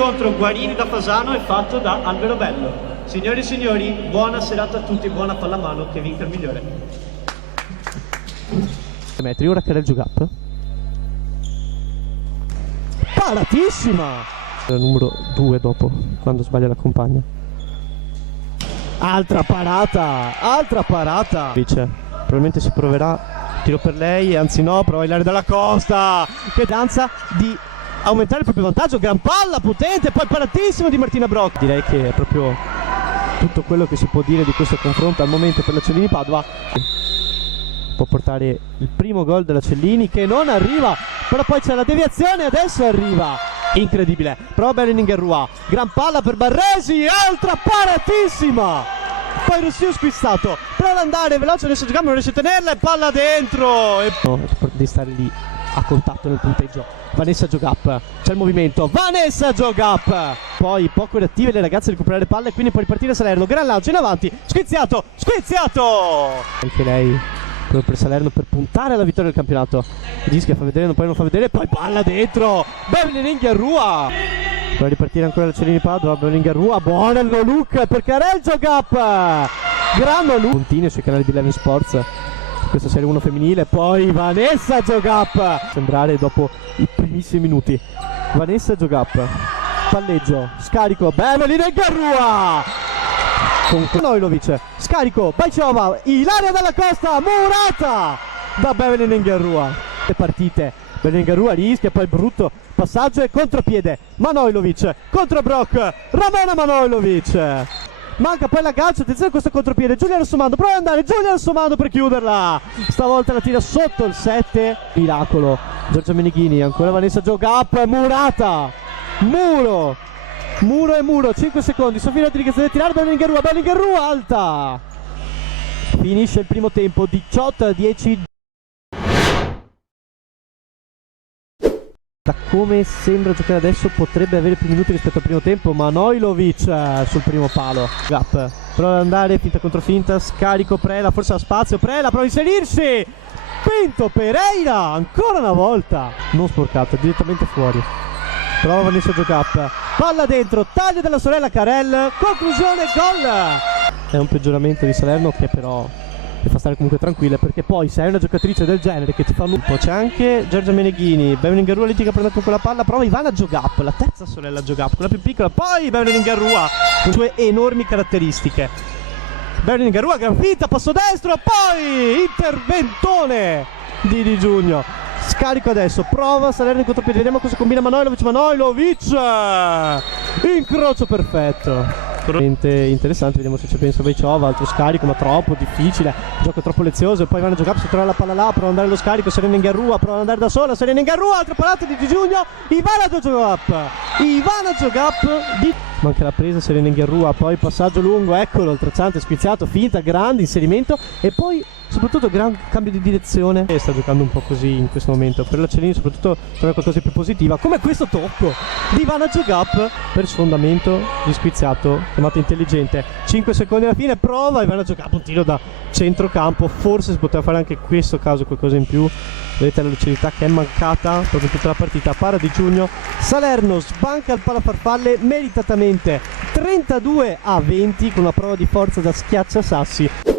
incontro Guarini da Fasano è fatto da Alberobello. Signori e signori, buona serata a tutti, buona pallamano, che vinca il migliore. Metri, ora Carel gioca up. Paratissima! Numero 2 dopo, quando sbaglia la compagna. Altra parata! Altra parata! Dice, probabilmente si proverà. Tiro per lei, anzi no, prova Ilaria Dalla Costa, che danza di aumentare il proprio vantaggio. Gran palla, potente, poi paratissimo di Martina Brock. Direi che è proprio tutto quello che si può dire di questo confronto al momento per la Cellini Padova. Può portare il primo gol della Cellini, che non arriva, però poi c'è la deviazione, adesso arriva. Incredibile, prova Bellininger Roy, gran palla per Barresi, altra paratissima. Poi Rossio squistato, prova ad andare veloce, adesso giochiamo, non riesce a tenerla e palla dentro. No, di stare lì a contatto nel punteggio. Vanessa gioca up, c'è il movimento, Vanessa gioca up. Poi poco reattive le ragazze a recuperare palle, quindi può ripartire Salerno, gran lancio in avanti, squiziato, squiziato. Anche lei proprio per Salerno per puntare alla vittoria del campionato. Rischia, fa vedere, poi non fa vedere, poi palla dentro, Bellininger Roy. Può ripartire ancora la Cellini Padova, Bellininger Roy, buona il no look per Carel gioca up. Gran no look. Continua sui canali di Eleven Sports questa serie 1 femminile, poi Vanessa gioca up. Sembrare dopo i primissimi minuti. Vanessa gioca up, palleggio, scarico, Bellininger Roy con Manojlovic, scarico, Bajciova, Ilaria Dalla Costa, murata da Bellininger Roy. Le partite, Bellininger Roy rischia, poi brutto passaggio e contropiede, Manojlovic contro Brock, Ramona Manojlovic. Manca poi l'aggancio, attenzione a questo contropiede, Giulia Rossomando, prova ad andare, Giulia Rossomando per chiuderla. Stavolta la tira sotto il 7, miracolo, Giorgia Meneghini, ancora Vanessa gioca up, murata, muro e muro, 5 secondi, Sofia Rodriguez deve tirare, Bellininger Roy, alta. Finisce il primo tempo, 18-10. Da come sembra giocare adesso potrebbe avere più minuti rispetto al primo tempo. Manojlovic sul primo palo, gap, prova ad andare, finta contro finta, scarico Prela, forse ha spazio, Prela prova a inserirsi, Pinto Pereira ancora una volta, non sporcato, direttamente fuori. Prova Vanessa gioca up, palla dentro, taglio della sorella Carel, conclusione, gol. È un peggioramento di Salerno che però ti fa stare comunque tranquilla, perché poi se hai una giocatrice del genere che ti fa un po'. C'è anche Giorgia Meneghini, Bellininger Roy litiga per andare con la palla, prova Ivana gioca up, la terza sorella gioca up, quella più piccola, poi Bellininger Roy con le sue enormi caratteristiche. Bellininger Roy, gran finta, passo destro, poi interventone di Di Giugno. Scarico adesso, prova Salerno in contropiede, vediamo cosa combina Manojlovic, incrocio perfetto. Interessante, vediamo se ci pensa Bajciova, altro scarico ma troppo difficile, gioco troppo lezioso, poi Ivana gioca up, si trova la palla là, prova ad andare allo scarico, Bellininger Roy prova ad andare da sola, Bellininger Roy, altra parata di Di Giugno, Ivana gioca up, manca la presa Bellininger Roy, poi passaggio lungo, eccolo il tracciante squiziato, finta, grande inserimento e poi soprattutto gran cambio di direzione. E sta giocando un po' così in questo momento, per la Cellini soprattutto trova qualcosa di più positiva, come questo tocco di Ivana gioca up per sfondamento di squiziato, chiamato intelligente. 5 secondi alla fine, prova Ivana gioca up, un tiro da centrocampo, forse si poteva fare anche in questo caso qualcosa in più. Vedete la lucidità che è mancata proprio in tutta la partita. Para Di Giugno, Salerno sbanca il palafarfalle meritatamente 32-20 con una prova di forza da schiacciasassi.